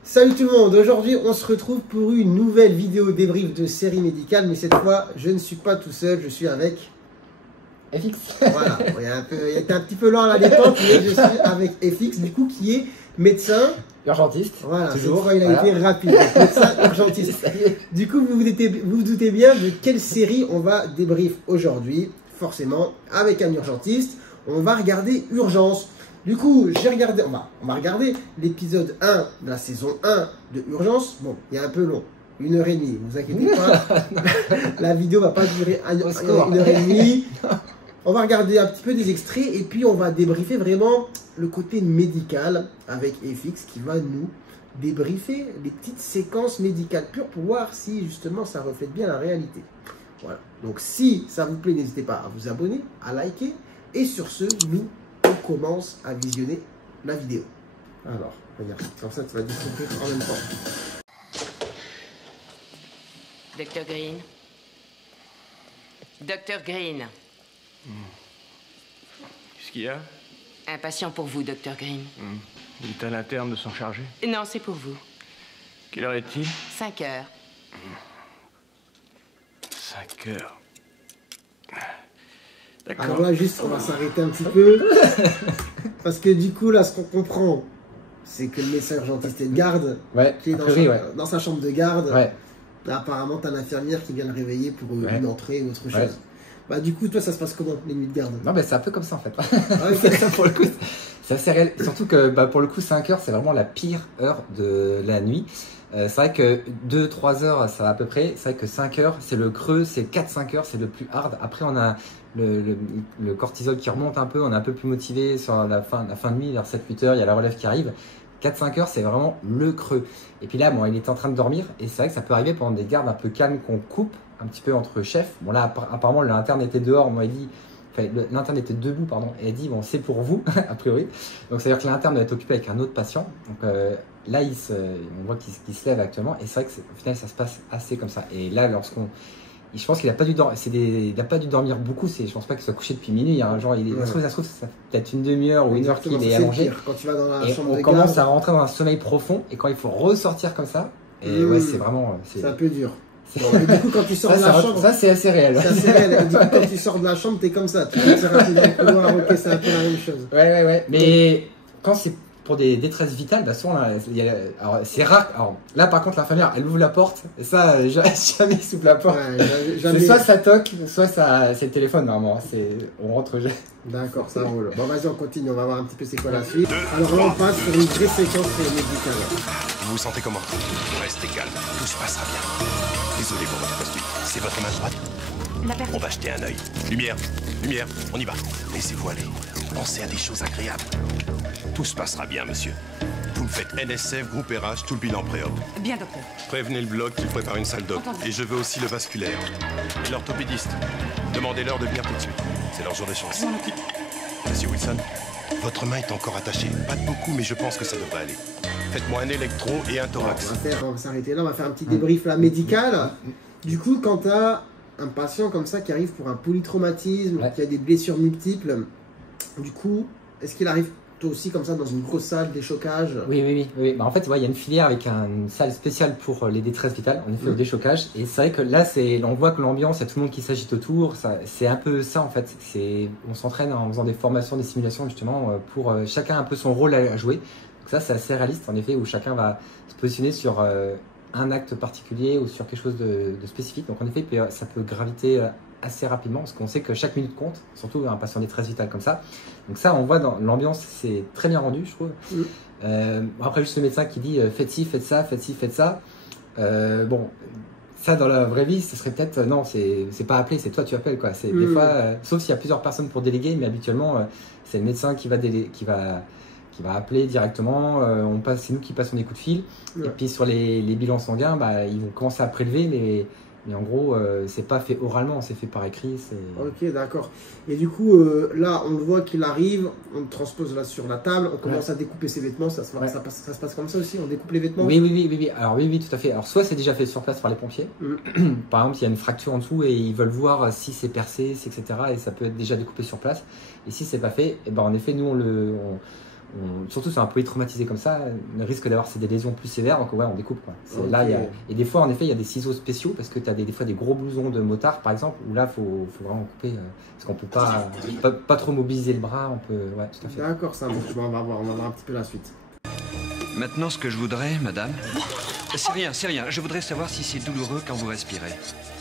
Salut tout le monde, aujourd'hui on se retrouve pour une nouvelle vidéo débrief de série médicale, mais cette fois je ne suis pas tout seul, je suis avec FX. Voilà, il était un petit peu lent à la détente, mais je suis avec FX, du coup qui est médecin Urgentiste. Voilà, toujours. Cette fois il a été rapide, médecin urgentiste. Du coup vous vous doutez bien de quelle série on va débrief aujourd'hui, forcément avec un urgentiste, on va regarder Urgence. Du coup, on va regarder l'épisode 1 de la saison 1 de Urgence. Bon, il est un peu long, 1h30, vous inquiétez pas. La vidéo va pas durer 1h30. On va regarder un petit peu des extraits et puis on va débriefer vraiment le côté médical avec FX qui va nous débriefer les petites séquences médicales pures pour voir si justement ça reflète bien la réalité. Voilà. Donc si ça vous plaît, n'hésitez pas à vous abonner, à liker. Et sur ce, on commence à visionner la vidéo. Alors, regarde, comme ça tu vas découvrir en même temps. Dr Green. Dr Green. Qu'est-ce qu'il y a? Un patient pour vous, Dr Green. Il est à l'interne de s'en charger. Non, c'est pour vous. Quelle heure est-il? 5 heures. 5 heures. D'accord. Alors là, juste, on va s'arrêter un petit peu. Parce que du coup, là, ce qu'on comprend, c'est que le médecin urgentiste est de garde. Ouais, Qui est dans sa chambre de garde. Ouais. Là, apparemment, t'as l'infirmière qui vient le réveiller pour une entrée ou autre chose. Ouais. Bah, du coup, toi, ça se passe comment, les nuits de garde? Non, mais c'est un peu comme ça en fait. Ouais, Pour le coup, c'est assez réel. Surtout que pour le coup, 5 heures, c'est vraiment la pire heure de la nuit. C'est vrai que 2-3 heures, ça va à peu près. C'est vrai que 5 heures, c'est le creux. C'est 4-5 heures, c'est le plus hard. Après, on a le cortisol qui remonte un peu. On est un peu plus motivé sur la fin de nuit, vers 7-8 heures. Il y a la relève qui arrive. 4-5 heures, c'est vraiment le creux. Et puis là, bon, il était en train de dormir. Et c'est vrai que ça peut arriver pendant des gardes un peu calmes qu'on coupe un petit peu entre chefs. Bon, là, apparemment, l'interne était dehors. Moi, il dit. Enfin, l'interne était debout, pardon, et elle dit bon, c'est pour vous, a priori. Donc, c'est à dire que l'interne doit être occupé avec un autre patient. Donc là, on voit qu'il se lève actuellement, et c'est vrai que au final, ça se passe assez comme ça. Et là, je pense qu'il n'a pas dû dormir. Il n'a pas dû dormir beaucoup. Je pense pas qu'il soit couché depuis minuit. Hein. Genre, ça se trouve, ça fait peut-être une demi-heure ou une heure qu'il est allongé. Quand tu vas dans la et chambre on de commence garde, à rentrer dans un sommeil profond, et quand il faut ressortir comme ça, et ouais, c'est vraiment. c'est un peu dur. Bon, et du coup, quand tu sors de la chambre, ça c'est assez réel. C'est assez réel. Et du coup, quand tu sors de la chambre, t'es comme ça. Tu vas te rappeler dans le couloir, ok, c'est un peu la même chose. Ouais. Mais quand c'est pour des détresses vitales, bah souvent, alors c'est rare. Alors là, par contre, l'infirmière, elle ouvre la porte. Et ça, jamais il s'ouvre la porte. Ouais, c'est soit ça toque, soit c'est le téléphone, normalement. On rentre. D'accord, ça roule. Bon, vas-y, on continue. On va voir un petit peu c'est quoi la suite. Alors là, on passe sur une vraie séquence médicale. Vous vous sentez comment? Restez calme, tout se passera bien. Désolé pour votre post-it. C'est votre main droite? On va jeter un œil. Lumière, on y va. Laissez-vous aller. Pensez à des choses agréables. Tout se passera bien, monsieur. Vous me faites NSF, groupe RH, tout le bilan pré-op. Bien, docteur. Prévenez le bloc qu'il prépare une salle d'op. Et je veux aussi le vasculaire. Et l'orthopédiste. Demandez-leur de venir tout de suite. C'est leur jour de chance. Monsieur Wilson, votre main est encore attachée. Pas de beaucoup, mais je pense que ça devrait aller. Faites-moi un électro et un thorax. On va s'arrêter là. On va faire un petit débrief là, médical. Du coup, quand tu as un patient comme ça qui arrive pour un polytraumatisme, qui a des blessures multiples, du coup, est-ce qu'il arrive toi aussi comme ça dans une grosse salle, déchocage? Oui. Bah, en fait, il y a une filière avec une salle spéciale pour les détresses vitales, en effet, au déchocage. Et c'est vrai que là, on voit que l'ambiance, il y a tout le monde qui s'agite autour. C'est un peu ça, en fait. On s'entraîne en faisant des formations, des simulations, justement, pour chacun un peu son rôle à jouer. Donc ça, c'est assez réaliste, en effet, où chacun va se positionner sur un acte particulier ou sur quelque chose de spécifique. Donc en effet, ça peut graviter assez rapidement parce qu'on sait que chaque minute compte, surtout un patient détresse vitale comme ça. Donc ça, on voit dans l'ambiance, c'est très bien rendu, je trouve. Après, juste le médecin qui dit faites ci, faites ça, faites ci, faites ça. Bon, ça dans la vraie vie, ce serait peut-être non, c'est pas appelé, c'est toi tu appelles quoi. C'est des fois, sauf s'il y a plusieurs personnes pour déléguer, mais habituellement c'est le médecin qui va appeler directement. C'est nous qui passons des coups de fil. Et puis sur les bilans sanguins, ils vont commencer à prélever, mais en gros, c'est pas fait oralement, c'est fait par écrit. Ok, d'accord. Et du coup, là, on le voit qu'il arrive, on le transpose là sur la table, on commence à découper ses vêtements. Ça se passe comme ça aussi? On découpe les vêtements? Oui. Alors oui, tout à fait. Alors soit c'est déjà fait sur place par les pompiers. Par exemple, il y a une fracture en dessous et ils veulent voir si c'est percé, etc. Et ça peut être déjà découpé sur place. Et si c'est pas fait, en effet, nous surtout sur un polytraumatisé comme ça, le risque d'avoir des lésions plus sévères, donc ouais, on découpe quoi. Ok. Là, et des fois, en effet, il y a des ciseaux spéciaux parce que tu as des fois des gros blousons de motard par exemple, où là, faut vraiment couper parce qu'on peut pas trop mobiliser le bras, on peut, ouais, tout à fait. D'accord, ça marche. Bon, on va voir un petit peu la suite. Maintenant, ce que je voudrais, madame... C'est rien, c'est rien. Je voudrais savoir si c'est douloureux quand vous respirez.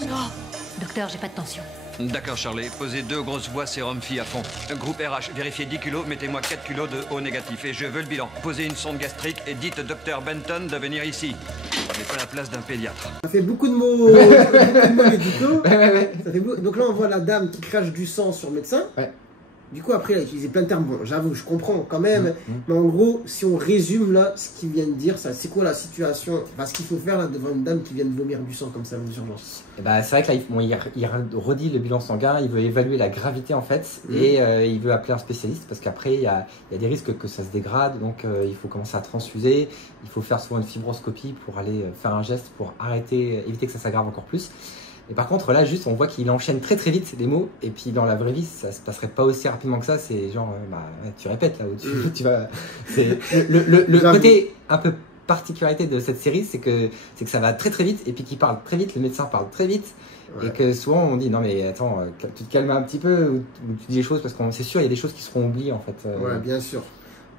Non. Docteur, j'ai pas de tension. D'accord, Charlie. Posez 2 grosses voix sérum phi à fond. Groupe RH, vérifiez 10 kilos, mettez-moi 4 kilos de O négatif. Et je veux le bilan. Posez une sonde gastrique et dites au docteur Benton de venir ici. Je n'ai pas la place d'un pédiatre. Ça fait beaucoup de mots, beaucoup de mots médicaux. Ouais. Ça fait donc là, on voit la dame qui crache du sang sur le médecin. Ouais. Du coup, après, elle a utilisé plein de termes. Bon, j'avoue, je comprends quand même. Mais en gros, si on résume là, ce qu'il vient de dire, c'est quoi la situation, enfin, ce qu'il faut faire là devant une dame qui vient de vomir du sang comme ça aux urgences. Et bah, c'est vrai que là, il redit le bilan sanguin, il veut évaluer la gravité en fait, et il veut appeler un spécialiste parce qu'après, il y a des risques que ça se dégrade, donc il faut commencer à transfuser, il faut faire souvent une fibroscopie pour aller faire un geste pour éviter que ça s'aggrave encore plus. Et par contre, là, juste, on voit qu'il enchaîne très vite les mots. Et puis, dans la vraie vie, ça se passerait pas aussi rapidement que ça. C'est genre, tu répètes là où tu vas. C'est le côté un peu particularité de cette série, c'est que ça va très vite. Et puis, qu'il parle très vite, le médecin parle très vite. Ouais. Et que souvent, on dit, non, mais attends, tu te calmes un petit peu, ou tu dis les choses, parce qu'on c'est sûr, il y a des choses qui seront oubliées, en fait. Ouais, bien sûr.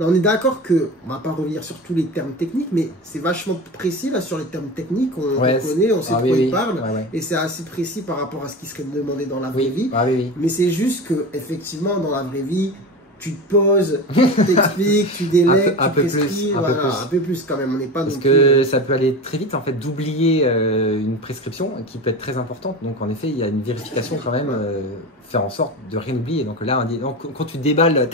On est d'accord que, on va pas revenir sur tous les termes techniques, mais c'est vachement précis là sur les termes techniques, on connaît, on sait de quoi il parle, et c'est assez précis par rapport à ce qui serait demandé dans la vraie vie. Mais c'est juste que, effectivement, dans la vraie vie, tu te poses, tu t'expliques, tu délègues, tu prescris, un peu plus quand même. On n'est pas parce que ça peut aller très vite en fait d'oublier une prescription qui peut être très importante. Donc en effet, il y a une vérification quand même, faire en sorte de rien oublier. Donc là, quand tu déballes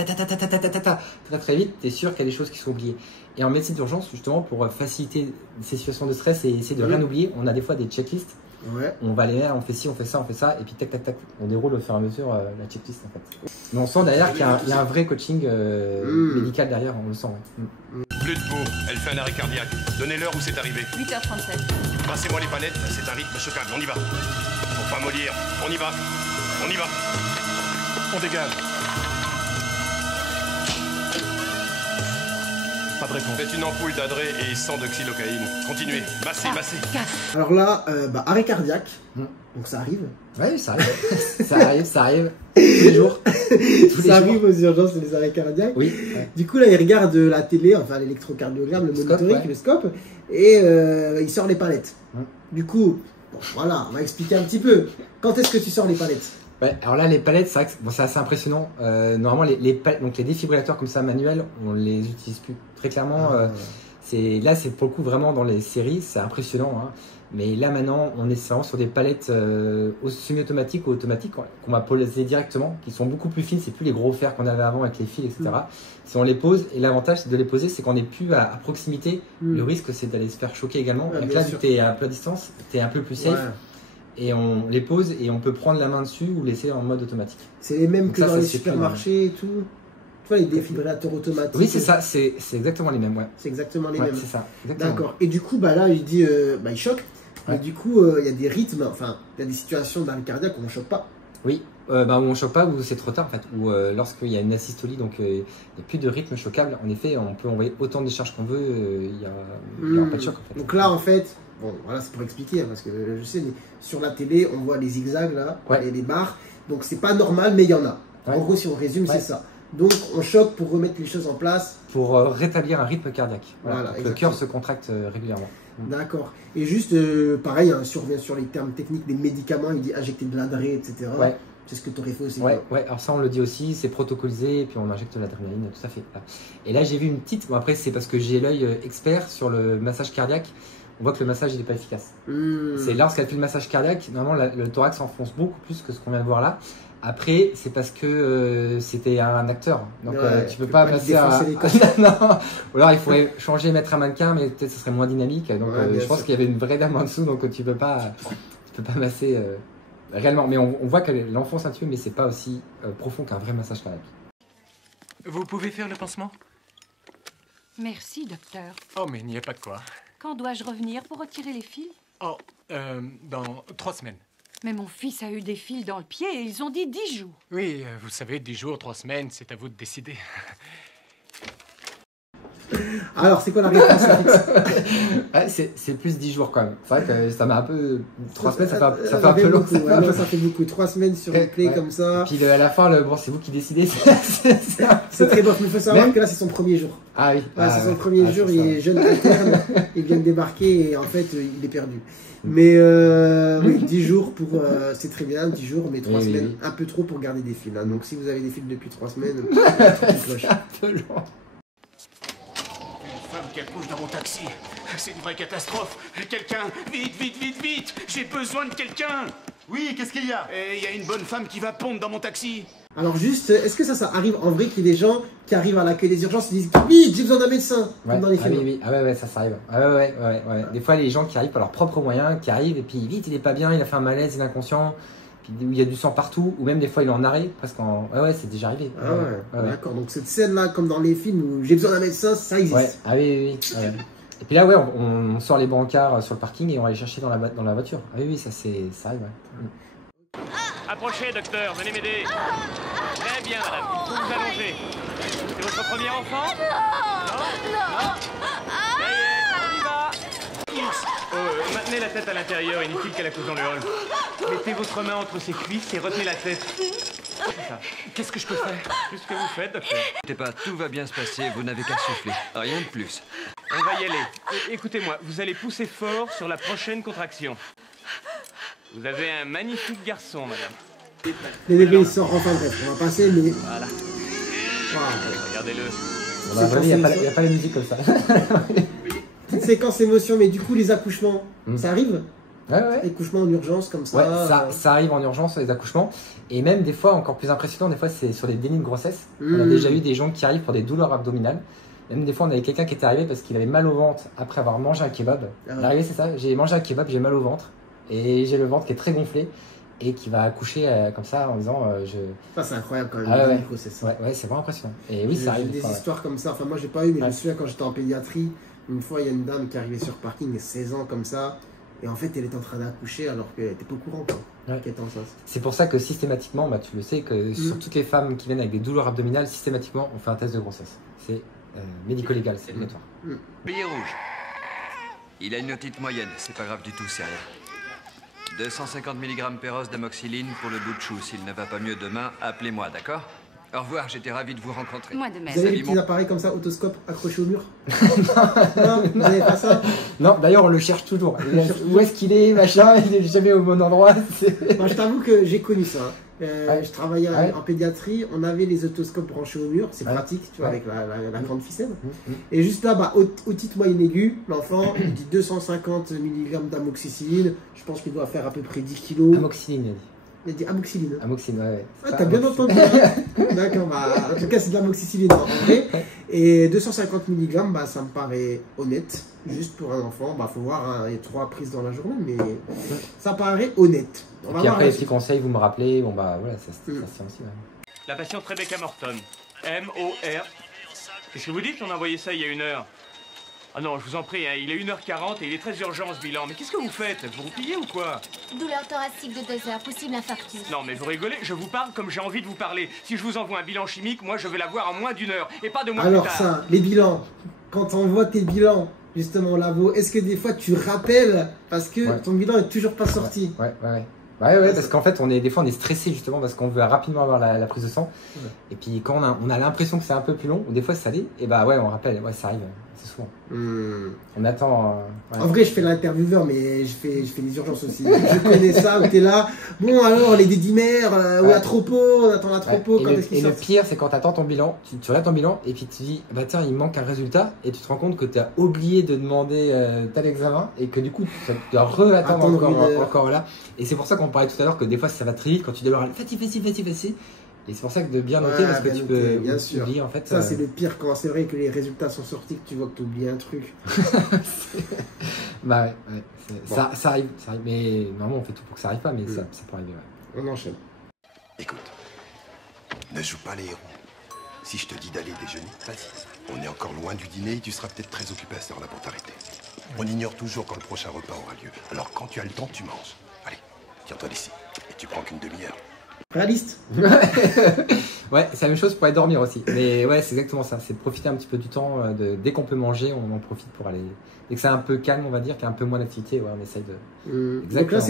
très vite, tu es sûr qu'il y a des choses qui sont oubliées. Et en médecine d'urgence, justement, pour faciliter ces situations de stress et essayer de rien oublier, on a des fois des checklists. Ouais. On va aller là, on fait ci, on fait ça, et puis tac, on déroule au fur et à mesure la checklist en fait. Mais on sent derrière qu'il y a un vrai coaching médical derrière, on le sent. Plus de mots, elle fait un arrêt cardiaque. Donnez l'heure où c'est arrivé. 8h37. Passez-moi les palettes, c'est un rythme choquable, on y va. Faut pas mollir, on y va. On dégage. Pas de réponse. Faites une ampoule d'adré et 100 de xylocaïne. Continuez, massez. Alors là, arrêt cardiaque, donc ça arrive. Oui, ça arrive. ça arrive tous les jours. Ça arrive aux urgences, les arrêts cardiaques. Oui. Du coup, là, il regarde la télé, enfin l'électrocardiogramme, le monitoring, le scope, et il sort les palettes. Du coup, bon, voilà, on va expliquer un petit peu. Quand est-ce que tu sors les palettes? Ouais, alors là, les palettes, c'est vrai que c'est assez impressionnant. Normalement, donc les défibrillateurs comme ça manuels, on les utilise plus. Très clairement, là, c'est pour le coup vraiment dans les séries, c'est impressionnant. Hein. Mais là, maintenant, on est vraiment sur des palettes semi-automatiques ou automatiques qu'on va poser directement, qui sont beaucoup plus fines. C'est plus les gros fers qu'on avait avant avec les fils, etc. Si on les pose, et l'avantage de les poser, c'est qu'on n'est plus à proximité. Le risque, c'est d'aller se faire choquer également. Donc là, tu es à un peu à distance, tu es un peu plus safe. Et on les pose et on peut prendre la main dessus ou laisser en mode automatique. C'est les mêmes que dans les supermarchés et tout. Tu vois, les défibrillateurs automatiques. Oui, c'est ça, c'est exactement les mêmes. Ouais. C'est exactement les mêmes. C'est ça. D'accord. Et du coup, là, il dit, il choque. Mais du coup, il y a des rythmes, enfin, il y a des situations d'arrêt cardiaque où on ne choque pas. Oui, où on ne choque pas, où c'est trop tard en fait. Ou lorsqu'il y a une asystolie, donc il n'y a plus de rythme choquable. En effet, on peut envoyer autant de décharges qu'on veut, il n'y aura pas de choc en fait. Donc là, en fait. Bon, voilà, c'est pour expliquer, hein, parce que je sais, sur la télé, on voit les zigzags, là, et les barres. Donc, c'est pas normal, mais il y en a. En gros, si on résume, c'est ça. Donc, on choque pour remettre les choses en place. Pour rétablir un rythme cardiaque. Voilà, le cœur se contracte régulièrement. D'accord. Et juste, pareil, hein, si on revient sur les termes techniques des médicaments, il dit injecter de l'adré, etc. C'est ce que tu aurais fait aussi. Ouais, alors ça on le dit aussi, c'est protocolisé, et puis on injecte l'adrénaline, tout à fait. Et là j'ai vu une petite, bon après c'est parce que j'ai l'œil expert sur le massage cardiaque, on voit que le massage il n'est pas efficace. C'est lorsqu'elle fait le massage cardiaque, normalement le thorax s'enfonce beaucoup plus que ce qu'on vient de voir là. Après, c'est parce que c'était un acteur, donc tu peux pas passer à... Non, ou alors il faudrait changer, mettre un mannequin, mais peut-être ce serait moins dynamique. Donc je pense qu'il y avait une vraie dame en dessous, donc tu peux pas masser réellement. Mais on voit que l'enfant s'intitule, mais c'est pas aussi profond qu'un vrai massage cardiaque. Vous pouvez faire le pansement? Merci, docteur. Oh, mais il n'y a pas de quoi. Quand dois-je revenir pour retirer les fils? Oh, dans 3 semaines. Mais mon fils a eu des fils dans le pied et ils ont dit 10 jours. Oui, vous savez, 10 jours, 3 semaines, c'est à vous de décider. Alors, c'est quoi la réponse C'est plus 10 jours quand même. C'est vrai que ça m'a un peu... 3 semaines, ça fait un peu long. Beaucoup, ouais, non, ça fait beaucoup. 3 semaines sur une clé comme ça. Puis à la fin, bon, c'est vous qui décidez. C'est très bon. Il faut savoir que là, c'est son premier jour. Ah oui. C'est son premier jour, il est jeune interne. Il vient de débarquer et en fait, il est perdu. Mais oui, 10 jours pour... c'est très bien, 10 jours, mais 3 semaines, un peu trop pour garder des fils. Hein. Donc si vous avez des fils depuis 3 semaines, c'est un peu long. Une femme qui accouche dans mon taxi. C'est une vraie catastrophe. Quelqu'un, vite, vite, vite, vite. J'ai besoin de quelqu'un. Oui, qu'est-ce qu'il y a? Il y a une bonne femme qui va pondre dans mon taxi. Alors juste, est-ce que ça arrive en vrai qu'il y ait des gens qui arrivent à l'accueil des urgences et disent « Vite, j'ai besoin d'un médecin !» comme dans les films. Oui. Ah ouais, ça arrive. Ah ouais. Des fois, les gens qui arrivent par leurs propres moyens, qui arrivent et puis vite, il est pas bien, il a fait un malaise, il est inconscient, puis où il y a du sang partout, ou même des fois, il est en arrêt, presque en... Ouais, c'est déjà arrivé. Ah ouais. D'accord. Donc cette scène-là, comme dans les films où j'ai besoin d'un médecin, ça existe. Ouais. Ah oui. Et puis là, ouais, on sort les brancards sur le parking et on va les chercher dans la voiture. Ah oui, ça arrive, ouais. Approchez, docteur, venez m'aider. Très bien, madame. Il faut vous allonger. C'est votre premier enfant? Non. Ça y est, on y va. Maintenez la tête à l'intérieur, inutile qu'elle accouche dans le hall. Mettez votre main entre ses cuisses et retenez la tête. C'est ça. Qu'est-ce que je peux faire? Qu'est-ce que vous faites, docteur? N'inquiétez pas, tout va bien se passer, vous n'avez qu'à souffler. Rien de plus. On va y aller. Écoutez-moi, vous allez pousser fort sur la prochaine contraction. Vous avez un magnifique garçon, madame. Les bébés, ils sortent, enfin bref, on va passer, mais... Voilà. Regardez-le. Dans la vraie vie, il n'y a pas de musique comme ça. Petite séquence émotion, mais du coup, les accouchements, ça arrive? Ouais. Les accouchements en urgence, comme ça. Ouais, ça arrive en urgence, les accouchements. Et même des fois, encore plus impressionnant, des fois, c'est sur les dénis de grossesse. On a déjà eu des gens qui arrivent pour des douleurs abdominales. Même des fois, on avait quelqu'un qui était arrivé parce qu'il avait mal au ventre après avoir mangé un kebab. L'arrivée, c'est ça, j'ai mangé un kebab, j'ai mal au ventre. Et j'ai le ventre qui est très gonflé et qui va accoucher comme ça en disant Ça c'est incroyable quand même. Ouais, c'est vraiment impressionnant. Et oui, ça arrive. J'ai des histoires comme ça. Enfin moi j'ai pas eu, mais je me souviens quand j'étais en pédiatrie, une fois il y a une dame qui arrivait sur parking, 16 ans comme ça, et en fait elle était en train d'accoucher alors qu'elle était pas au courant qu'elle était enceinte. C'est pour ça que systématiquement, tu le sais, que sur toutes les femmes qui viennent avec des douleurs abdominales, systématiquement on fait un test de grossesse. C'est médico-légal, c'est obligatoire. Billet rouge. Il a une otite moyenne, c'est pas grave du tout, c'est rien. 250 mg péros d'amoxyline pour le bout de chou. S'il ne va pas mieux demain, appelez-moi, d'accord? Au revoir, j'étais ravi de vous rencontrer. Moi de même. Vous avez des petits appareils comme ça, otoscope, accrochés au mur? Non, vous n'avez pas ça? Non, d'ailleurs on le cherche toujours. Où est-ce qu'il est, machin, il est jamais au bon endroit. Moi je t'avoue que j'ai connu ça. Je travaillais en pédiatrie, on avait les otoscopes branchés au mur, c'est pratique, tu vois, avec la grande ficelle. Et juste là, otite moyenne aiguë, l'enfant, il dit 250 mg d'amoxicilline, je pense qu'il doit faire à peu près 10 kg. Amoxicilline, il a dit. Il a dit amoxicilline. Amoxicilline, ouais. Ah, t'as bien entendu. D'accord, en tout cas, c'est de l'amoxicilline en vrai. Et 250 mg, ça me paraît honnête. Juste pour un enfant, faut voir, il y a 3 prises dans la journée, mais ça paraît honnête. Et puis après, les petits conseils, vous me rappelez, bon voilà, ça se tient aussi. La patiente Rebecca Morton. M-O-R. Qu'est-ce que vous dites? On a envoyé ça il y a 1 heure. Ah non, je vous en prie, il est 1h40 et il est très urgent ce bilan. Mais qu'est-ce que vous faites? Vous roupillez ou quoi? Douleur thoracique de 2 heures, possible infarctus. Non mais vous rigolez, je vous parle comme j'ai envie de vous parler. Si je vous envoie un bilan chimique, moi je vais l'avoir en moins d'1 heure et pas de moins Alors plus tard. ça, les bilans, quand on voit tes bilans, justement au labo, est-ce que des fois tu rappelles parce que ton bilan est toujours pas sorti? Ouais, parce qu'en fait, des fois on est stressé justement parce qu'on veut rapidement avoir la prise de sang. Et puis quand on a l'impression que c'est un peu plus long, ou des fois ça l'est, et on rappelle, ça arrive, c'est souvent. On attend. En vrai, je fais l'intervieweur, mais je fais les urgences aussi. Je connais ça, où t'es là. Bon, alors, les dédimères, ou la tropo, on attend la tropo, quand est-ce qu'il sort? Et le pire, c'est quand t'attends ton bilan, tu regardes ton bilan, et puis tu dis, tiens, il manque un résultat, et tu te rends compte que t'as oublié de demander tel examen, et que du coup, tu dois re-attendre encore là. Et c'est pour ça qu'on parlait tout à l'heure que des fois, ça va très vite quand tu dois fais-ci. Et c'est pour ça que de bien noter, parce que tu peux oublier en fait. Ça, c'est le pire quand c'est vrai que les résultats sont sortis, que tu vois que tu oublies un truc. Ça arrive. Mais normalement, on fait tout pour que ça arrive pas, mais ça peut arriver. On enchaîne. Écoute, ne joue pas les héros. Si je te dis d'aller déjeuner, vas-y. On est encore loin du dîner et tu seras peut-être très occupé à cette heure-là pour t'arrêter. On ignore toujours quand le prochain repas aura lieu. Alors quand tu as le temps, tu manges. Allez, tiens-toi d'ici. Et tu prends qu'une demi-heure. Réaliste. Ouais, c'est la même chose pour aller dormir aussi. Mais ouais, c'est exactement ça. C'est de profiter un petit peu du temps. Dès qu'on peut manger, on en profite pour aller. Dès que c'est un peu calme, on va dire, qu'il y a un peu moins d'activité, ouais, on essaye de. Donc là,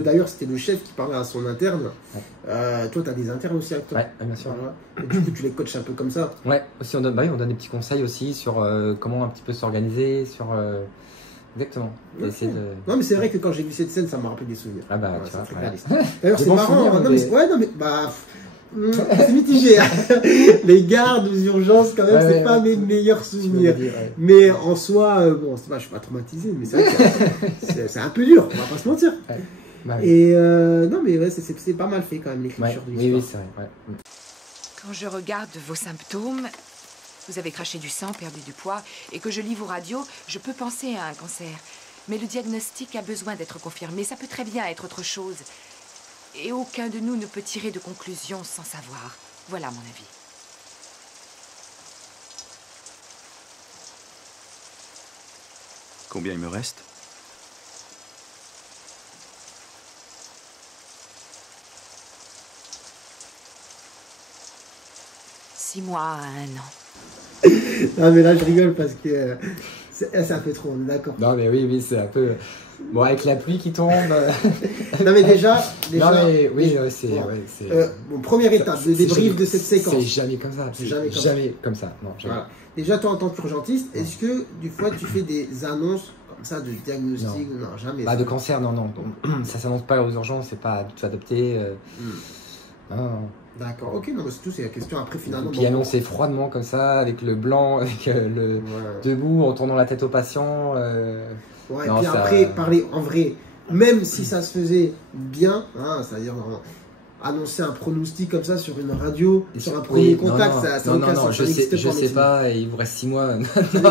d'ailleurs, c'était le chef qui parlait à son interne. Ouais. Toi, tu as des internes aussi avec toi. Ouais, bien sûr. Voilà. Et du coup, tu les coaches un peu comme ça. Ouais, aussi on donne des petits conseils aussi sur comment un petit peu s'organiser, sur. Exactement. Okay. Non, mais c'est vrai que quand j'ai vu cette scène, ça m'a rappelé des souvenirs. Ah bah, ouais, tu vois. Très réaliste. D'ailleurs, c'est marrant. Non, mais bah. C'est mitigé. Les gardes aux urgences, quand même, c'est pas mes meilleurs souvenirs. Mais en soi, bon, je suis pas traumatisé, mais c'est vrai que c'est un peu dur, on va pas se mentir. Et non, mais ouais, c'est pas mal fait quand même l'écriture de l'histoire. Oui, c'est vrai. Quand je regarde vos symptômes, vous avez craché du sang, perdu du poids, et que je lis vos radios, je peux penser à un cancer. Mais le diagnostic a besoin d'être confirmé. Ça peut très bien être autre chose. Et aucun de nous ne peut tirer de conclusion sans savoir. Voilà mon avis. Combien il me reste? Six mois à 1 an. Non mais là je rigole parce que c'est un peu trop, on est d'accord. Non mais oui, c'est un peu... Bon, avec la pluie qui tombe... Non mais déjà non mais oui, c'est... Bon, première étape, le débrief de cette séquence. C'est jamais comme ça. C'est jamais comme ça. Non, jamais. Voilà. Déjà toi en tant qu'urgentiste, est-ce que du fois tu fais des annonces comme ça de diagnostic? Non, jamais. Bah, de cancer, non. Ça s'annonce pas aux urgences, c'est pas du tout adapté. Non. D'accord, ok, non, mais c'est tout, c'est la question après finalement. Puis annoncer froidement comme ça, avec le blanc, avec le debout, en tournant la tête au patient. Ouais, non, et puis après, parler en vrai, même si ça se faisait bien, hein, c'est-à-dire annoncer un pronostic comme ça sur une radio, sur un premier contact, ça non, je sais pas, il vous reste 6 mois. Il vous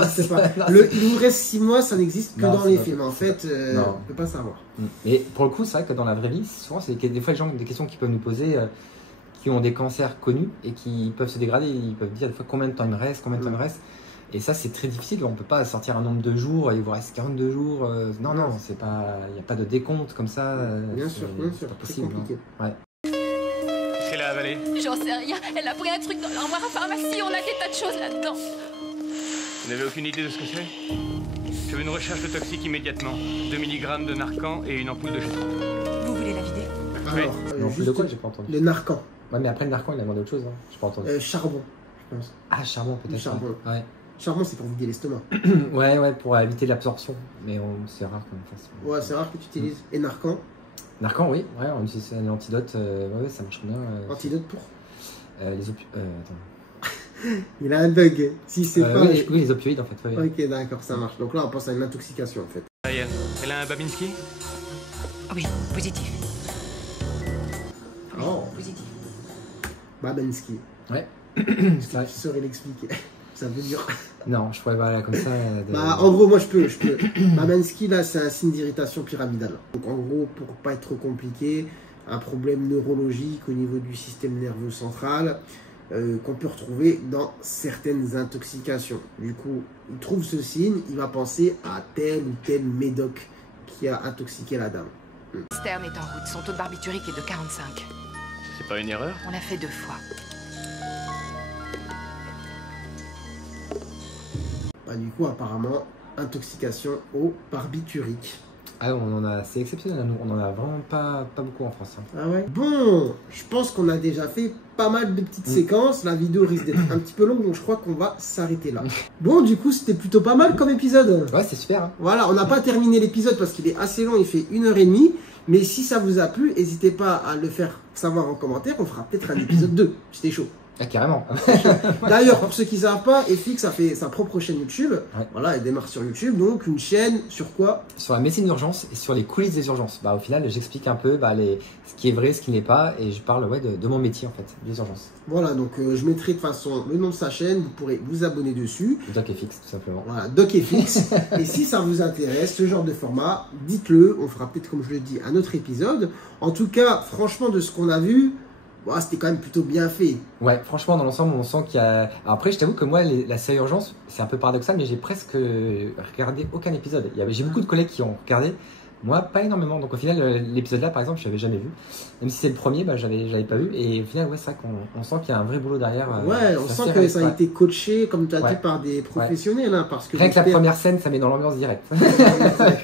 reste 6 mois, ça n'existe que dans les films, en fait, on ne peut pas savoir. Mais pour le coup, c'est vrai que dans la vraie vie, souvent, c'est des fois les gens, des questions qu'ils peuvent nous poser, qui ont des cancers connus et qui peuvent se dégrader, ils peuvent dire des fois combien de temps il me reste, Et ça, c'est très difficile. On ne peut pas sortir un nombre de jours, il vous reste 42 jours. Non, c'est pas, il n'y a pas de décompte comme ça. Bien sûr, c'est pas possible. Compliqué. Ouais. Qu'est-ce qu'elle a avalé? J'en sais rien. Elle a pris un truc dans l'armoire à pharmacie. On a des tas de choses là-dedans. Vous n'avez aucune idée de ce que c'est? Je veux une recherche de toxique immédiatement. 2 mg de Narcan et une ampoule de G30. Vous voulez la vider? Alors, de quoi j'ai pas entendu? Le Narcan. Ouais, mais après le Narcan, il a demandé autre chose. Hein. J'ai pas entendu. Charbon, je pense. Ah, charbon peut-être. Charbon. Ouais. Charbon, c'est pour vider l'estomac. ouais, pour éviter l'absorption. Mais c'est rare qu'on fasse. Ouais, c'est rare que tu utilises. Et Narcan? Narcan, oui. Ouais, on utilise un antidote. Ouais, ça marche bien. Antidote pour les opioïdes. Attends. Il a un bug. Si c'est pas. Oui, les opioïdes en fait. Ouais. Ok, d'accord, ça marche. Donc là, on pense à une intoxication en fait. Elle a un Babinski? Oui, positif. Oh. Positif. Babinski. Ouais. Ça saurais l'expliquer. C'est un peu dur. Non, je pourrais pas comme ça. Bah, en gros, moi je peux. Babinski, là, c'est un signe d'irritation pyramidale. Donc en gros, pour pas être trop compliqué, un problème neurologique au niveau du système nerveux central qu'on peut retrouver dans certaines intoxications. Du coup, il trouve ce signe, il va penser à tel ou tel médoc qui a intoxiqué la dame. Stern est en route. Son taux de barbiturique est de 45. C'est pas une erreur? On l'a fait 2 fois. Bah, du coup, apparemment, intoxication au barbiturique. Ah, c'est exceptionnel, on en a vraiment pas beaucoup en France. Hein. Ah ouais? Bon, je pense qu'on a déjà fait pas mal de petites séquences. La vidéo risque d'être un petit peu longue, donc je crois qu'on va s'arrêter là. Bon, du coup, c'était plutôt pas mal comme épisode. Ouais, c'est super. Hein. Voilà, on n'a pas terminé l'épisode parce qu'il est assez long, il fait 1h30. Mais si ça vous a plu, n'hésitez pas à le faire savoir en commentaire. On fera peut-être un épisode 2. C'était chaud. Ah, carrément. D'ailleurs, pour ceux qui ne savent pas, FX a fait sa propre chaîne YouTube. Ouais. Voilà, elle démarre sur YouTube. Donc, une chaîne sur quoi? Sur la médecine d'urgence et sur les coulisses des urgences. Bah, au final, j'explique un peu ce qui est vrai, ce qui n'est pas. Et je parle de mon métier, en fait, des urgences. Voilà, donc je mettrai de toute façon le nom de sa chaîne. Vous pourrez vous abonner dessus. DocFX, tout simplement. Voilà, DocFX. Et si ça vous intéresse, ce genre de format, dites-le. On fera peut-être, comme je le dis, un autre épisode. En tout cas, franchement, de ce qu'on a vu, wow, c'était quand même plutôt bien fait. Ouais, franchement, dans l'ensemble, on sent qu'il y a... Alors après, je t'avoue que moi, la série Urgence, c'est un peu paradoxal, mais j'ai presque regardé aucun épisode. J'ai beaucoup de collègues qui ont regardé, Moi, pas énormément. Donc au final, l'épisode là, par exemple, je l'avais jamais vu. Même si c'est le premier, bah, j'avais pas vu. Et au final, ouais, c'est vrai qu'on sent qu'il y a un vrai boulot derrière. Ouais, on sent que ça a été coaché, comme tu as dit, par des professionnels. Hein, parce que rien que la première scène, ça met dans l'ambiance directe.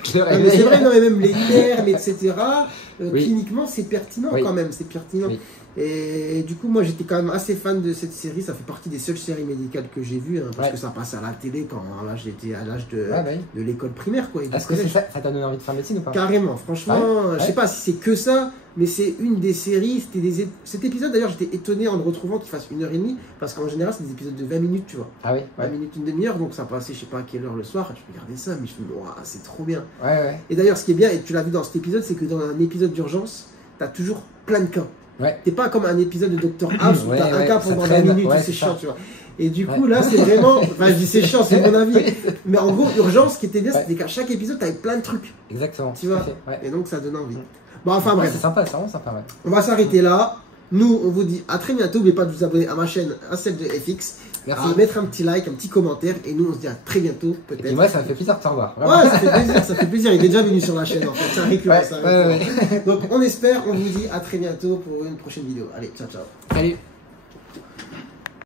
C'est vrai, non, mais même les termes, etc. Cliniquement, c'est pertinent quand même. C'est pertinent. Oui. Et du coup, moi j'étais quand même assez fan de cette série. Ça fait partie des seules séries médicales que j'ai vues, hein, parce que ça passe à la télé quand là j'étais à l'âge de l'école primaire. Est-ce que ça t'a donné envie de faire médecine ou pas? Carrément, franchement, je sais pas si c'est que ça, mais c'est une des séries. Cet épisode d'ailleurs, j'étais étonné en le retrouvant qu'il fasse 1h30, parce qu'en général, c'est des épisodes de 20 minutes, tu vois. 20 minutes, une demi-heure, donc ça passait, je sais pas à quelle heure le soir. Je regardais ça, mais je me dis, waouh, c'est trop bien. Et d'ailleurs, ce qui est bien, et tu l'as vu dans cet épisode, c'est que dans un épisode d'urgence, t'as toujours plein de cas. T'es pas comme un épisode de Dr House où t'as un cas pendant 20 minutes, c'est chiant, tu vois. Et du coup, là, c'est vraiment. Enfin, je dis c'est chiant, c'est mon avis. Mais en gros, urgence, ce qui était bien, c'était qu'à chaque épisode, t'avais plein de trucs. Exactement. Tu vois. Et donc, ça donne envie. Bon, enfin, bref. C'est sympa, c'est vraiment sympa, ouais. On va s'arrêter là. Nous, on vous dit à très bientôt. N'oubliez pas de vous abonner à ma chaîne, à celle de FX. Merci. Mettre un petit like, un petit commentaire. Et nous, on se dit à très bientôt, peut-être. Et moi, ça me fait plaisir de te revoir. Ouais, ça fait plaisir, ça fait plaisir. Il est déjà venu sur la chaîne, en fait. C'est un récurrent, ça. Donc, on espère, on vous dit à très bientôt pour une prochaine vidéo. Allez, ciao, ciao. Salut.